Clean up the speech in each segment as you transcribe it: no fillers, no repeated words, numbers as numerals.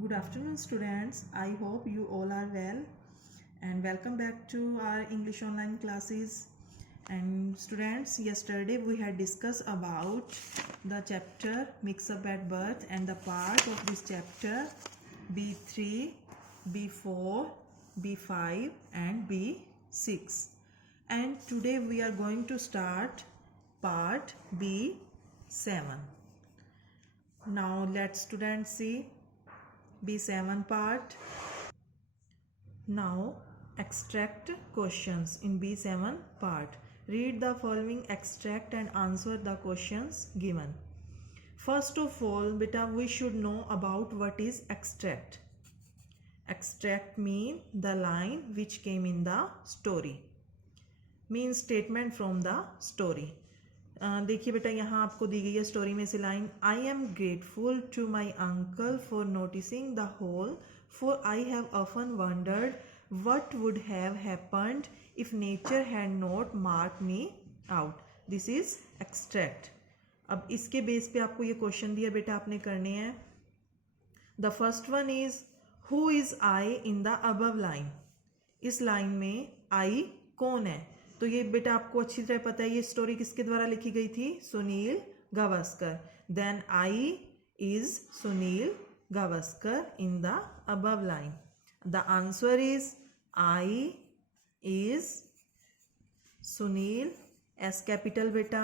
Good afternoon, students. I hope you all are well and welcome back to our English online classes. And students, yesterday we had discussed about the chapter Mix Up at Birth and the part of this chapter B3, B4, B5 and B6. And today we are going to start part B7. Now let's students see B7 part. Now extract questions in B7 part. Read the following extract and answer the questions given. First of all, beta, we should know about what is extract. Extract mean the line which came in the story. Means statement from the story. देखिए बेटा, यहाँ आपको दी गई है story में से line, I am grateful to my uncle for noticing the hole, for I have often wondered what would have happened if nature had not marked me out. This is extract. अब इसके base पे आपको ये question दिया बेटा, आपने करने हैं. The first one is who is I in the above line. इस लाइन में आई कौन है? तो ये बेटा आपको अच्छी तरह पता है ये स्टोरी किसके द्वारा लिखी गई थी? Sunil Gavaskar. Then I is Sunil Gavaskar in the above line. The answer is I is Sunil, S capital beta,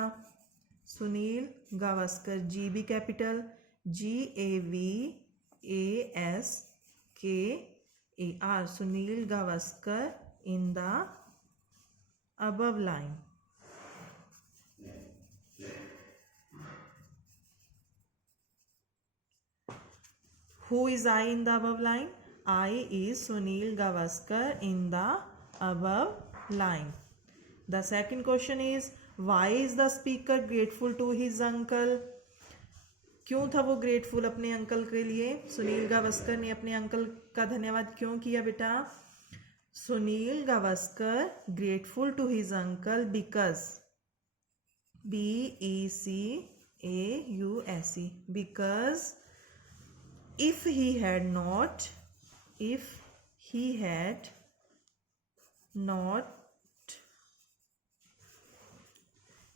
Sunil Gavaskar, G B capital, Gavaskar, Sunil Gavaskar in the above line. Who is I in the above line? I is Sunil Gavaskar in the above line. The second question is why is the speaker grateful to his uncle? क्यों था वो grateful अपने uncle के लिए? सुनील गावस्कर ने अपने uncle का धन्यवाद क्यों किया बेटा? Sunil Gavaskar grateful to his uncle because BECAUSE because if he had not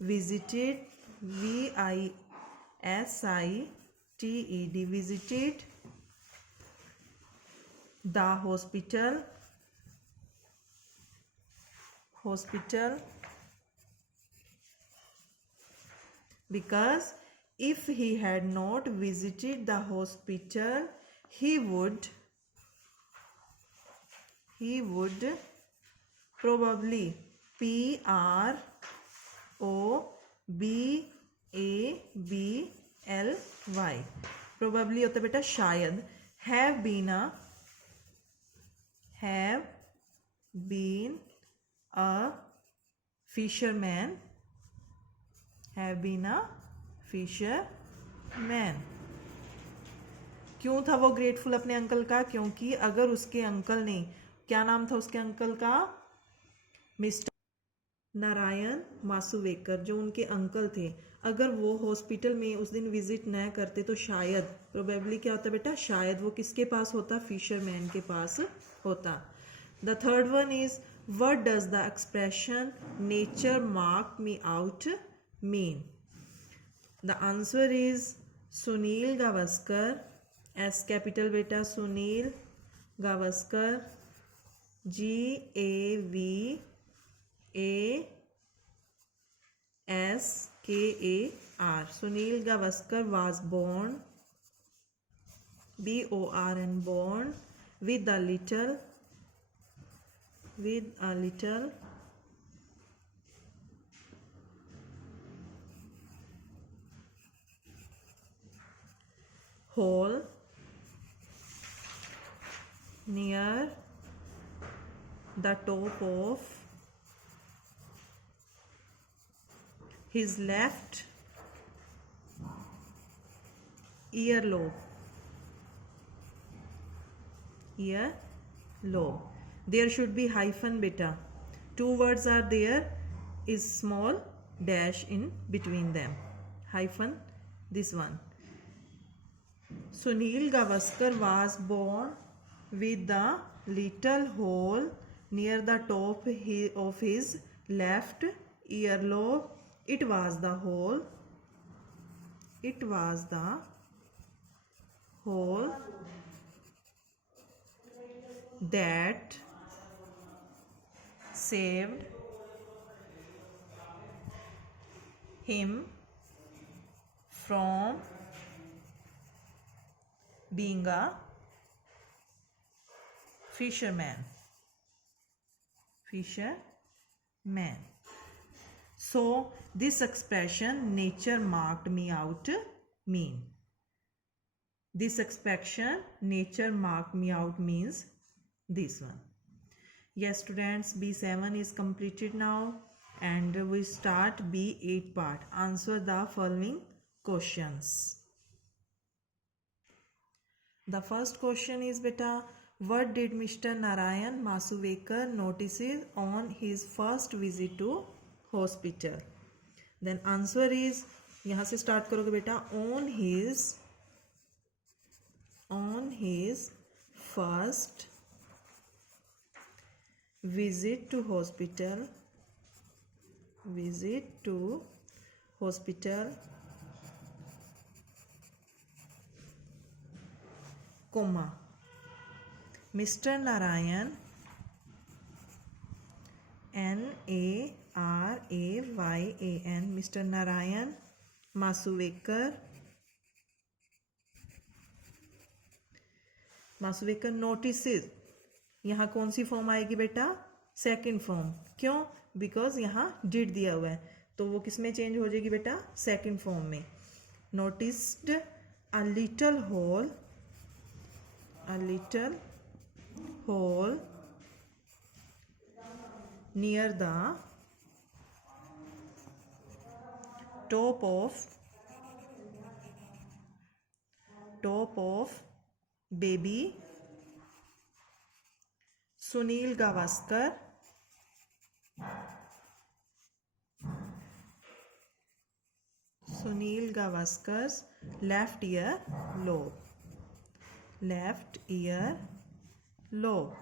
visited visited the hospital because if he had not visited the hospital he would probably PROBABLY probably होता बेटा शायद have been a fisherman क्यों था वो grateful अपने uncle का? क्योंकि अगर उसके अंकल ने, क्या नाम था उसके अंकल का? मिस्टर नारायण मासुवेकर, जो उनके अंकल थे, अगर वो हॉस्पिटल में उस दिन विजिट न करते तो शायद, प्रोबेबली क्या होता बेटा, शायद वो किसके पास होता? फिशरमैन के पास होता. The third one is what does the expression nature mark me out mean? The answer is Sunil Gavaskar, S capital बेटा, Sunil Gavaskar, GAVASKAR. Sunil Gavaskar was born, BORN, born with a little hole near the top of his left earlobe. There should be hyphen beta. Two words are there, is small dash in between them. Hyphen this one. Sunil Gavaskar was born with a little hole near the top of his left earlobe. It was the hole that saved him from being a fisherman. So this expression nature marked me out mean. This expression nature marked me out means this one. Yes students, B7 is completed now and we start B8 part. Answer the following questions. The first question is beta, what did Mr. Narayan Masuvekar notices on his first visit to hospital? Then answer is, यहाँ से start करोगे बेटा, on his first visit to hospital, comma, Mr. Narayan, Narayan, Mr. Narayan Masuvekar notices. यहाँ कौन सी form आएगी बेटा? Second form. क्यों? Because यहाँ डिड दिया हुआ है तो वो किस में चेंज हो जाएगी बेटा? सेकंड फॉर्म में. Noticed a little hole near the top of baby Sunil Gavaskar's left ear lobe.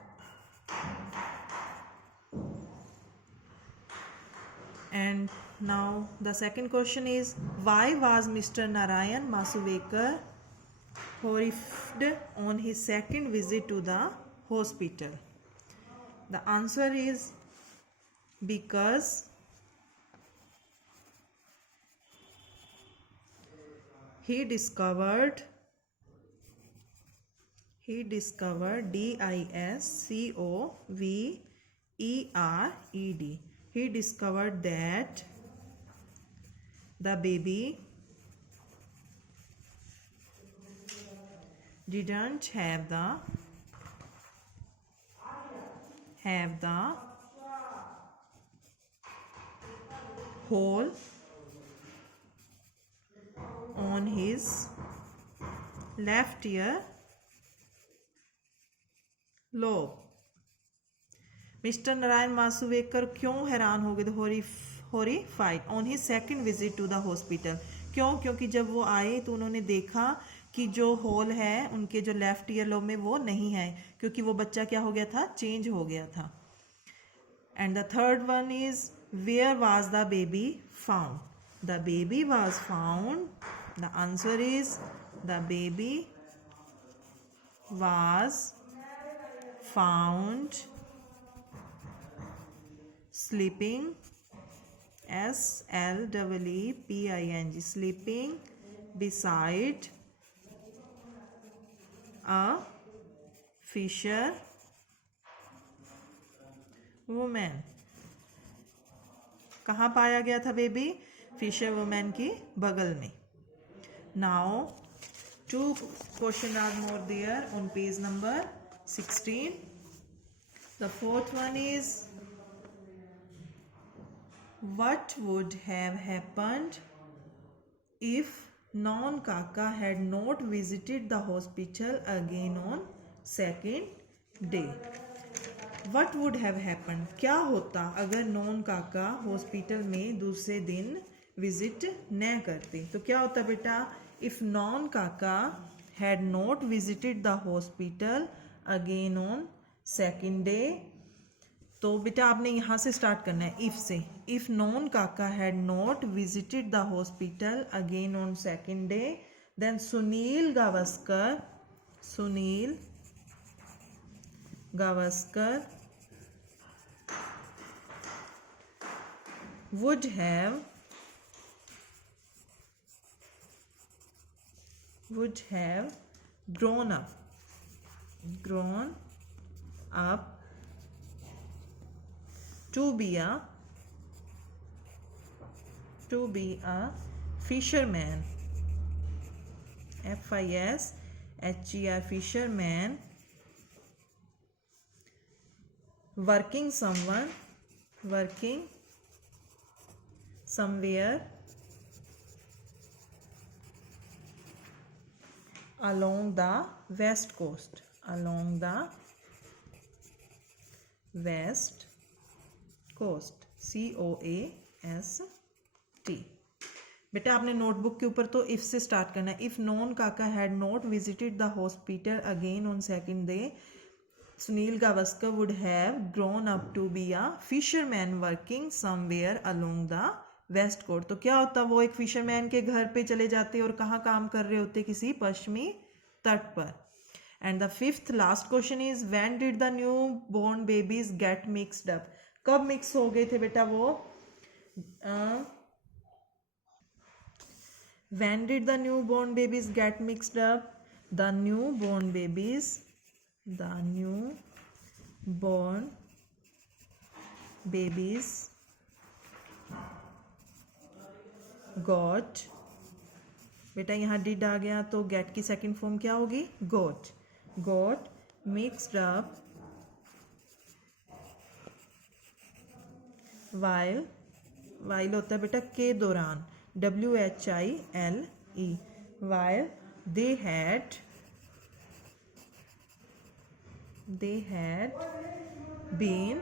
And now the second question is, why was Mr. Narayan Masuvekar horrified on his second visit to the hospital? The answer is because he discovered DISCOVERED. He discovered that the baby didn't have the hole on his left ear lobe. Mister Narayan Masuvekar क्यों हैरान हो गए थे? Horrified on his second visit to the hospital. क्यों? क्योंकि जब वो आए तो उन्होंने देखा कि जो होल है उनके जो लेफ्ट ईयर लोब में वो नहीं है, क्योंकि वो बच्चा क्या हो गया था? चेंज हो गया था. And the third one is, where was the baby found? The baby was found. The answer is, the baby was found sleeping, SLEEPING, sleeping beside a fisher woman. कहाँ पाया गया था बेबी? फिशर वुमेन की बगल में. Now 2 questions are more there on page number 16. The fourth one is, what would have happened if Non Kaka had not visited the hospital again on second day? What would have happened? क्या होता अगर non काका hospital में दूसरे दिन visit न करते? तो क्या होता बेटा? इफ नॉन काका had not visited the hospital again on second day. तो बेटा आपने यहाँ से स्टार्ट करना है इफ से. इफ नॉन काका had not visited the hospital again on second day, then Sunil Gavaskar would have grown up to be a fisherman, FISHER, fisherman, working somewhere along the west coast, COAST. बेटा आपने notebook के ऊपर तो if से start करना है. If Nan Kaka had not visited the hospital again on second day, Sunil Gavaskar would have grown up to be a fisherman working somewhere along the west coast. तो क्या होता, वो एक फिशरमैन के घर पे चले जाते और कहाँ काम कर रहे होते, किसी पश्चिमी तट पर. And the fifth last question is when did the new born babies get mixed up. कब मिक्स हो गए थे बेटा वो? When did the newborn babies get mixed up? The newborn babies got, बेटा यहाँ did आ गया तो get की सेकेंड फॉर्म क्या होगी? got mixed up while होता है बेटा के दौरान, WHILE, while they had been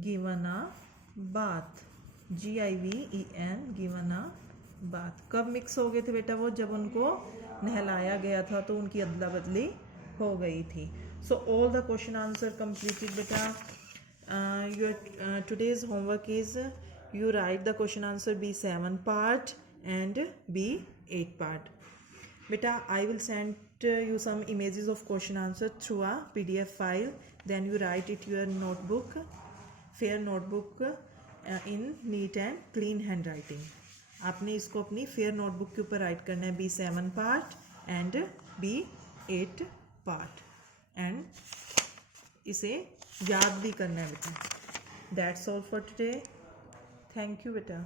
given a bath, GIVEN, given a bath. कब मिक्स हो गए थे बेटा वो? जब उनको नहलाया गया था तो उनकी अदला बदली हो गई थी. So all the question answer completed बेटा. Your today's homework is you write the question answer B7 part and B8 part. Beta, I will send you some images of question answer through a PDF file. Then you write it your notebook, fair notebook, in neat and clean handwriting. आपने इसको अपनी fair notebook के ऊपर right करना है B7 part and B8 part and इसे याद भी करना है बेटा. That's all for today. Thank you बेटा.